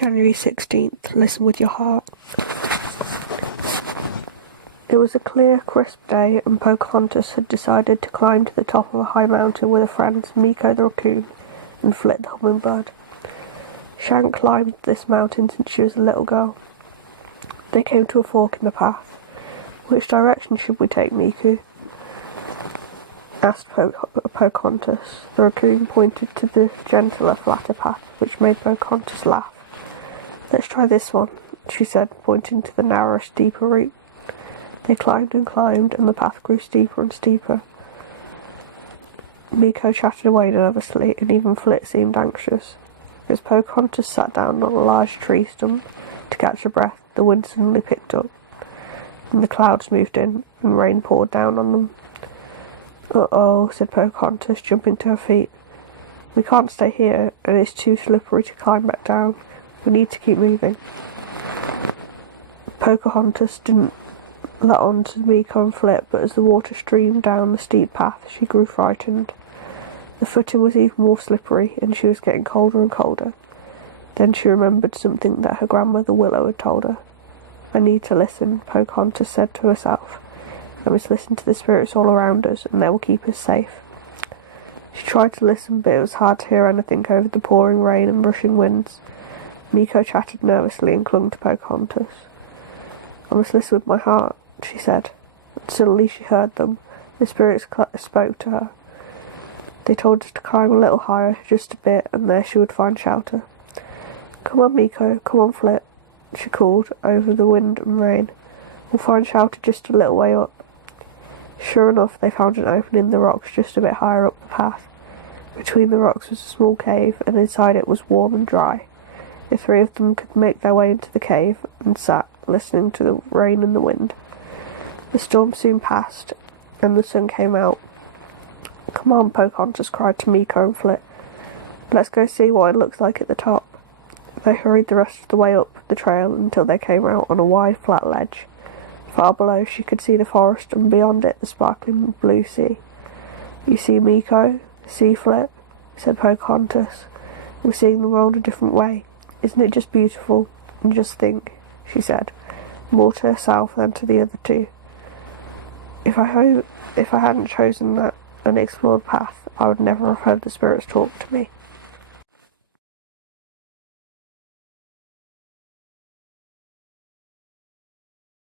January 16th, listen with your heart. It was a clear, crisp day, and Pocahontas had decided to climb to the top of a high mountain with her friends Meeko the raccoon and Flit the hummingbird. She hadn't climbed this mountain since she was a little girl. They came to a fork in the path. "Which direction should we take, Meeko?" asked Pocahontas. The raccoon pointed to the gentler, flatter path, which made Pocahontas laugh. "Let's try this one," she said, pointing to the narrower, steeper route. They climbed and climbed, and the path grew steeper and steeper. Meeko chatted away nervously, and even Flit seemed anxious. As Pocahontas sat down on a large tree stump to catch her breath, the wind suddenly picked up, and the clouds moved in, and rain poured down on them. "Uh-oh," said Pocahontas, jumping to her feet. "We can't stay here, and it's too slippery to climb back down. We need to keep moving." Pocahontas didn't let on to Meeko and Flit, but as the water streamed down the steep path, she grew frightened. The footing was even more slippery, and she was getting colder and colder. Then she remembered something that her grandmother Willow had told her. "I need to listen," Pocahontas said to herself. "I must listen to the spirits all around us, and they will keep us safe." She tried to listen, but it was hard to hear anything over the pouring rain and rushing winds. Meeko chatted nervously and clung to Pocahontas. "I must listen with my heart," she said. And suddenly she heard them. The spirits spoke to her. They told her to climb a little higher, just a bit, and there she would find shelter. "Come on, Meeko, come on, Flit," she called over the wind and rain. "We'll find shelter just a little way up." Sure enough, they found an opening in the rocks just a bit higher up the path. Between the rocks was a small cave, and inside it was warm and dry. The three of them could make their way into the cave, and sat, listening to the rain and the wind. The storm soon passed, and the sun came out. "Come on," Pocahontas cried to Meeko and Flit. "Let's go see what it looks like at the top." They hurried the rest of the way up the trail until they came out on a wide, flat ledge. Far below she could see the forest, and beyond it the sparkling blue sea. "You see, Meeko? See, Flit?" said Pocahontas. "We're seeing the world a different way. Isn't it just beautiful? And just think," she said, more to herself than to the other two. If I hadn't chosen that unexplored path, I would never have heard the spirits talk to me."